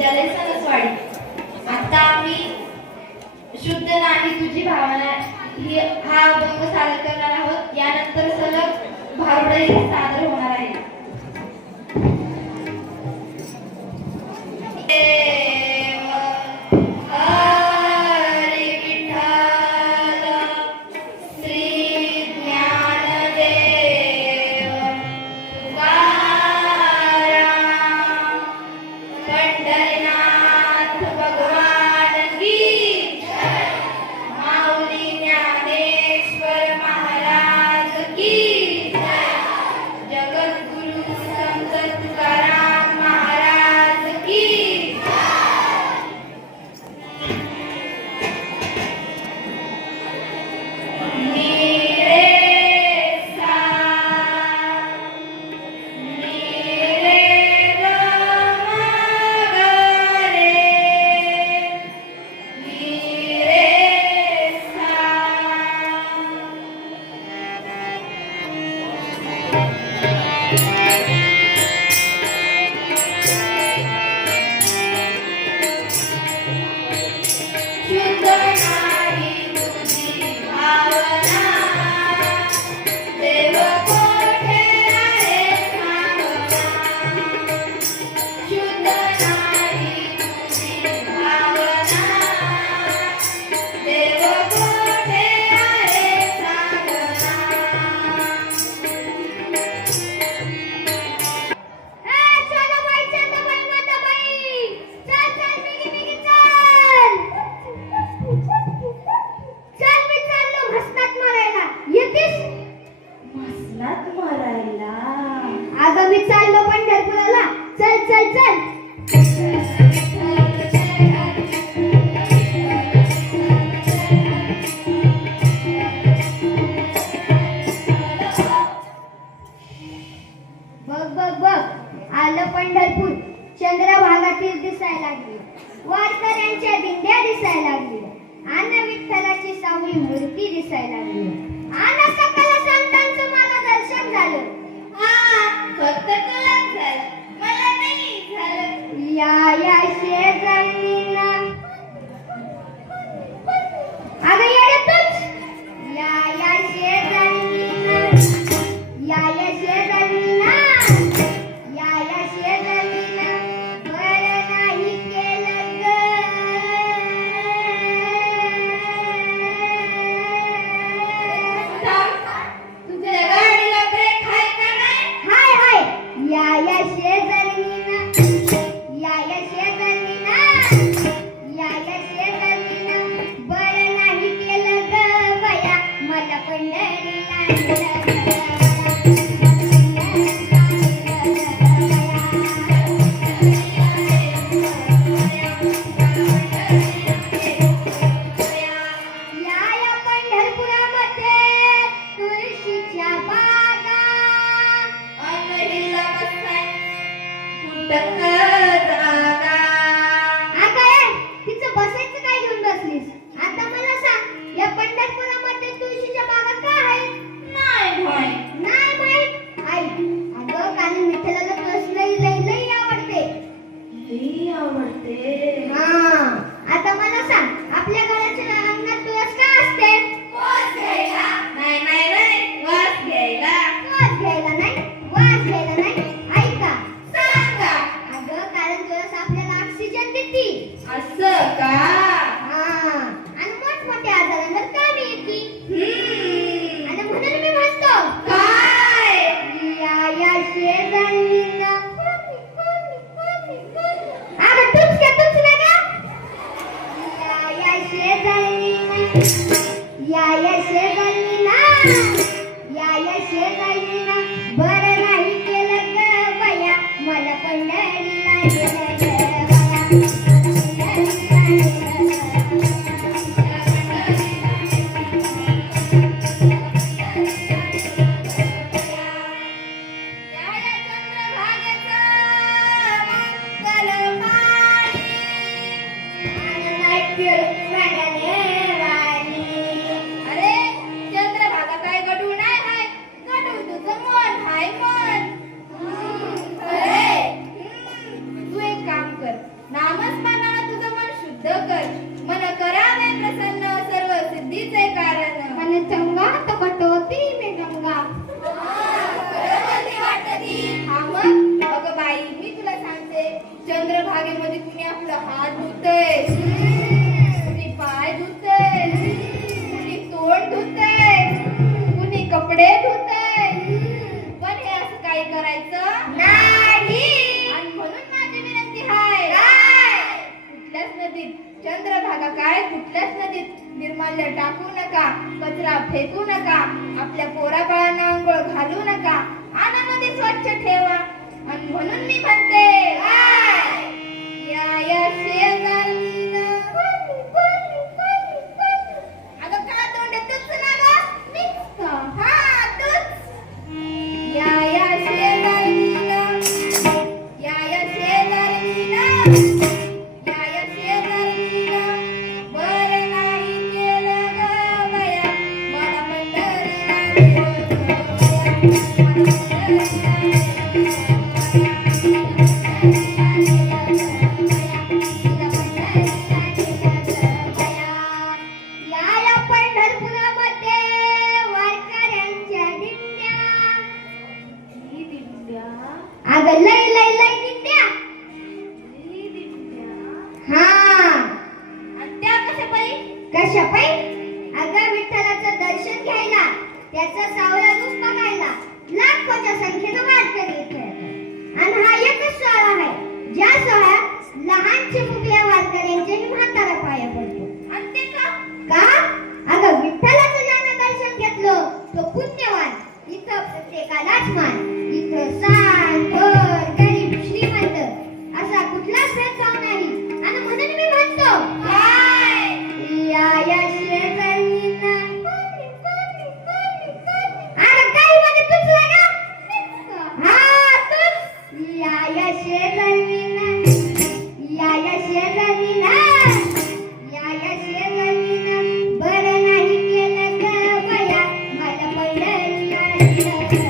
विद्यालय सणसवाडी. आता आम्ही शुद्ध नाही तुझी भावना हा अभंग सादर करणार आहोत. यानंतर सलग भारुडही सादर होणार आहे. अगं मी चाललो पंढरपुराला. चल चल चल. बघ बघ बघ आलं पंढरपूर. चंद्रभागातील दिसायला लागली. वारकऱ्यांच्या दिंड्या दिसायला लागली. आणि विठ्ठलाची सावळी मूर्ती दिसायला लागली. आणि सकल संतांचं मला दर्शन झालं. फक्त तुलाच झालं, मला नाही झालं. या शेजारीना अगं येतच. या शेजारीना या शेजारीना बरं नाही केलं ग. तुझ्या गाडीला ब्रेक आहे का नाही? हाय हाय. या शेजारीना बरं नाही केलं ग बया मला पंढरीला नेलं. या पंढरपुरामध्ये तुळशीच्या बागा. अनहिला बसाय कुठं जागा. तिचं बसायचं काय घेऊन बसलीस? आता मला सांग, या पंढरपुरामध्ये तुळशीच्या बागा का आहेत? नाही भाई, नाही माहित? ऐक, अगं कारण विठ्ठलाला तुळस लई लई लई आवडते. लई आवडते. हा, आता मला सांग, आपल्या घराच्या अंगणात तुळस का असते? वास घ्यायला. नाही नाही नाही, वास घ्यायला. वास घ्यायला नाही, वास घ्यायला नाही. ऐका, सांगा. अगं कारण तुळस आपल्याला ऑक्सिजन देते. असं का? आणि मोठमोठ्या आजारांवर कामी येते. आणि म्हणून मी म्हणतो काय? या शेजारीला अगं तुझ का या शेजारीला बरं नाही केलं ग बया मला पंढरीला नेलं ग बया. अरे चंद्रभागा काय गडू आपल्या पोराबाळांना आंघोळ घालू नका, आनामध्ये स्वच्छ ठेवा. आणि म्हणून मी म्हणते काय? या शेजारीनं अगं का तोंड तूच ना गं? मीच का? हा तूच. या शेजारीनं या शेजारीनं बरं नाही केलं ग बया, मला पंढरीला नेलं ग या या पंढरपुरामध्ये वारकऱ्यांच्या दिंड्या. ही दिंड्या, अगं लय लय लय दिंड्या. ही दिंड्या. हा आणि त्या कशा पायी? कशा पायी? अगं विठ्ठलाचं दर्शन घ्यायला, त्याचं सावळं रूप बघायला लाखोच्या संख्येनं वारकरी इथे येतात. आणि हा एकच सोहळा आहे ज्या सोहळ्यात लहान चिमुकल्या वारकऱ्यांचेही म्हातारा पाया पडतो. आणि ते का? का? अगं विठ्ठलाचं ज्यानं दर्शन घेतलं तो पुण्यवान. इथं प्रत्येकालाच मान. इथं सांड, थोर, गरीब, श्रीमंत असा कुठलाच भेदभाव नाही. आणि म्हणून मी म्हणतो काय? या शेजारीनं अरे काही मध्ये तूच लागा. हा तूच. या शेजारीनं या शेजारीनं बरं नाही केलं ग बया, मला पंढरीला नेलं ग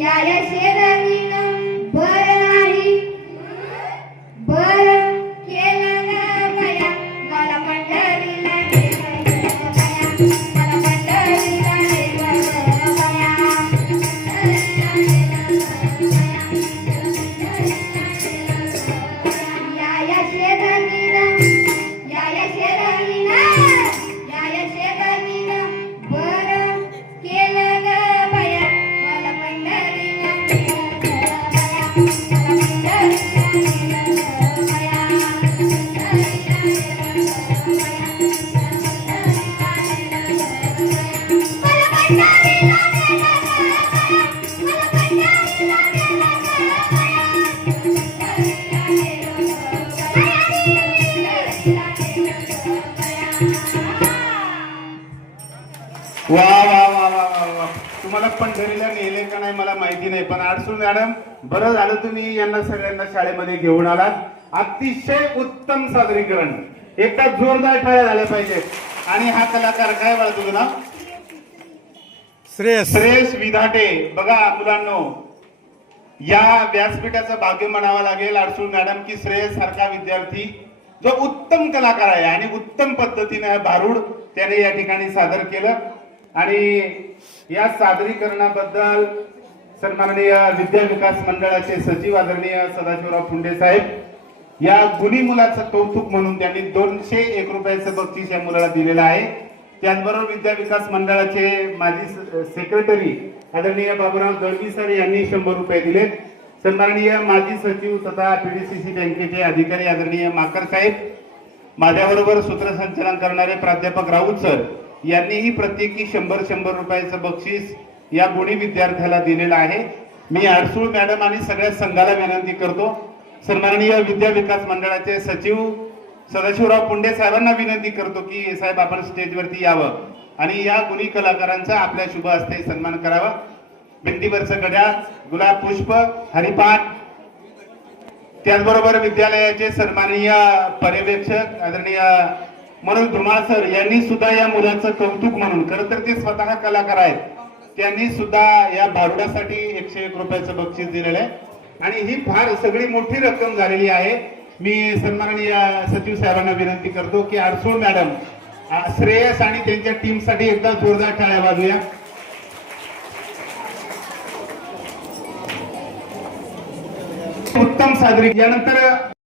या शेजारीनं बरं नाही बरं केलं ग बया, मला पंढरीला नेलं ग बया, मला पंढरीला नेलं ग बया. या शेजारीनं बरं केलं ग बया, मला पंढरीला नेलं ग बया, मला पंढरीला नेलं ग बया. मला पंढरीला नेलं ग बया, मला पंढरीला नेलं ग बया. वा वा वा वा वा वा. तुम्हाला पंढरीला नेले का नाही मला माहिती नाही, पण आडसू मॅडम बरं झालं तुम्ही यांना सगळ्यांना शाळेमध्ये घेऊन आलात. अतिशय उत्तम सादरीकरण. एकदा जोरदार टाळ्या झाल्या पाहिजेत. आणि हा कलाकार काय बघा तुझं नाव? श्रेयस विधाटे. बघा मुलांनो, या व्यासपीठाचं भाग्य म्हणावं लागेल आडसूळ मॅडम की श्रेयस सारखा विद्यार्थी जो उत्तम कलाकार आहे आणि उत्तम पद्धतीने भारूड त्याने या ठिकाणी सादर केलं. आणि या सादरीकरणाबद्दल सन्माननीय विद्या विकास मंडळाचे सचिव आदरणीय सदाशिवराव फुंडे साहेब, या गुणी मुलाचं कौतुक म्हणून त्यांनी 201 रुपयाचं बक्षीस या मुलाला दिलेलं आहे. त्याचबरोबर विद्या विकास मंडळाचे माजी सेक्रेटरी आदरणीय बाबूराव दळवी सर यांनी 100 रुपये दिले. सन्माननीय माजी सचिव तथा पीडीसीसी बँकेचे अधिकारी आदरणीय माकर साहेब, माझ्याबरोबर सूत्रसंचालन करणारे प्राध्यापक राऊत सर यांनीही प्रत्येकी 100 रुपयाचं बक्षीस या गुणी विद्यार्थ्याला दिलेलं आहे. मी आडसूळ मॅडम आणि सगळ्या संघाला विनंती करतो, सन्माननीय विद्या विकास मंडळाचे सचिव सदाशिवराव पुंडे साहेबांना विनंती करतो की साहेब आपण स्टेजवरती यावं आणि या गुणी कलाकारांचा आपल्या शुभ हस्ते सन्मान करावा. भिंतीवरचं घड्याळ, गुलाब पुष्प, हरिपाठ, त्याचबरोबर विद्यालयाचे सन्माननीय पर्यवेक्षक आदरणीय मनोज धुमाळ सर यांनी सुद्धा या मुलाचं कौतुक म्हणून, खरं तर ते स्वतः कलाकार आहेत, त्यांनी सुद्धा या भारुडासाठी 101 रुपयाचं बक्षीस दिलेलं आहे. आणि ही फार सगळी मोठी रक्कम झालेली आहे. मी सन्माननीय सचिव साहेबांना विनंती करतो की आडसूळ मॅडम श्रेयस आणि त्यांच्या टीमसाठी एकदा जोरदार टाळ्या वाजूया. उत्तम सादरी. यानंतर